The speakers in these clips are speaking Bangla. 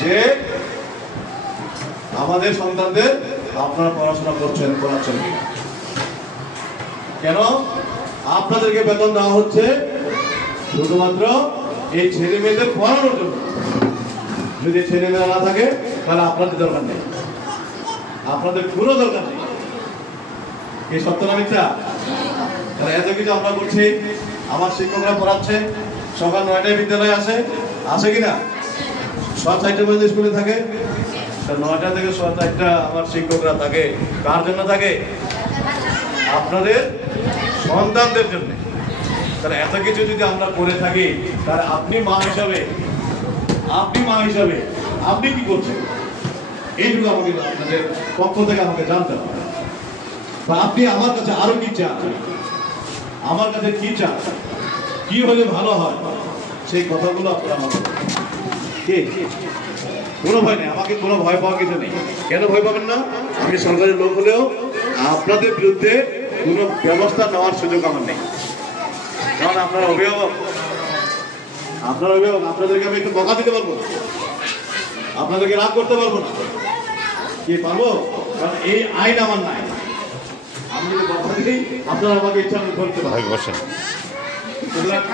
যে আমাদের সন্তানদের আপনারা পড়াশোনা করছেন, করাচ্ছেন কিনা। কেন আপনাদেরকে বেতন দেওয়া হচ্ছে? শুধুমাত্র এই ছেলে মেয়েদের পড়ানোর জন্য। যদি ছেলে মেয়েরা না থাকে তাহলে আপনাদের দরকার নেই, আপনাদের কোনো দরকার নেই। এই সত্য না মিথ্যা? তাহলে এত কিছু আমরা করছি, আমার শিক্ষকরা পড়াচ্ছে, সকাল 9টায় বিদ্যালয়ে আসে কিনা? 4:30 পর্যন্ত স্কুলে থাকে। 9টা থেকে 4:30 আমার শিক্ষকরা থাকে। কার জন্য থাকে? আপনাদের সন্তানদের জন্য। তাহলে এত কিছু যদি আমরা করে থাকি, তাহলে আপনি মা হিসাবে আপনি কি করছেন? এইটুকু আমাকে আপনাদের পক্ষ থেকে আমাকে জানতে হবে। বা আপনি আমার কাছে আরো কি চান, আমার কাছে কি চান, কি হলে ভালো হয়, সেই কথাগুলো আপনারা আমাকে কোনো ভয় নেই, আমাকে কোনো ভয় পাওয়ার কিছু নেই। কেন ভয় পাবেন না? আমি সরকারের লোক হলেও আপনাদের বিরুদ্ধে কোনো ব্যবস্থা নেওয়ার সুযোগ আমার নেই। কারণ আপনারা অভিভাবক, আপনাদেরকে আমি একটু বকা দিতে পারবো না, আপনাদেরকে রাগ করতে পারবো না। কি পারবো? কারণ এই আইন আমার নাই। আমি যদি বকা দিই, আপনারা আমাকে ইচ্ছা মতো ধরতে পারবেন।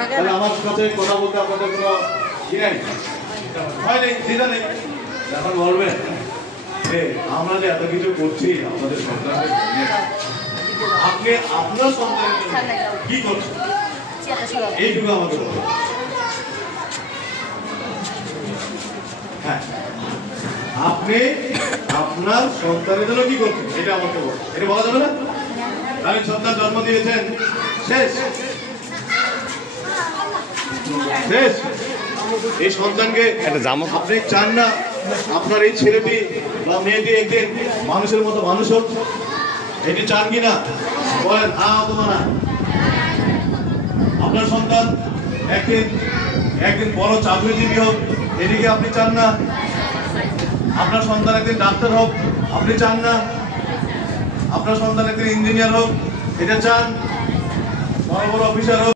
তাহলে আমার সাথে কথা বলতে আপনাদের কোনো কি নাই, ভয় নেই, দ্বিধা নেই। এখন বলবেন যে আমরা যে এত কিছু করছি আমাদের সন্তানদের, আপনি আপনার সন্তানের জন্য কি করছেন এইটুকু আমাকে বলবেন। হ্যাঁ, আপনি আপনার সন্তানের জন্য কি করছেন এটা আমাকে বলুন। এটা বলা যাবে না? আমি সন্তান জন্ম দিয়েছেন, শেষ। এই সন্তানকে আপনি চান না আপনার এই ছেলেটি বা মেয়েটি একদিন মানুষের মতো মানুষ হোক? এটি চান কিনা বলেন? হ্যাঁ অথবা না। আপনার সন্তান একদিন বড় চাকরিজীবী হোক, এদিকে আপনি চান না? আপনার সন্তান একদিন ডাক্তার হোক, আপনি চান না? আপনার সন্তান একদিন ইঞ্জিনিয়ার হোক, এটা চান? বড় বড় অফিসার হোক,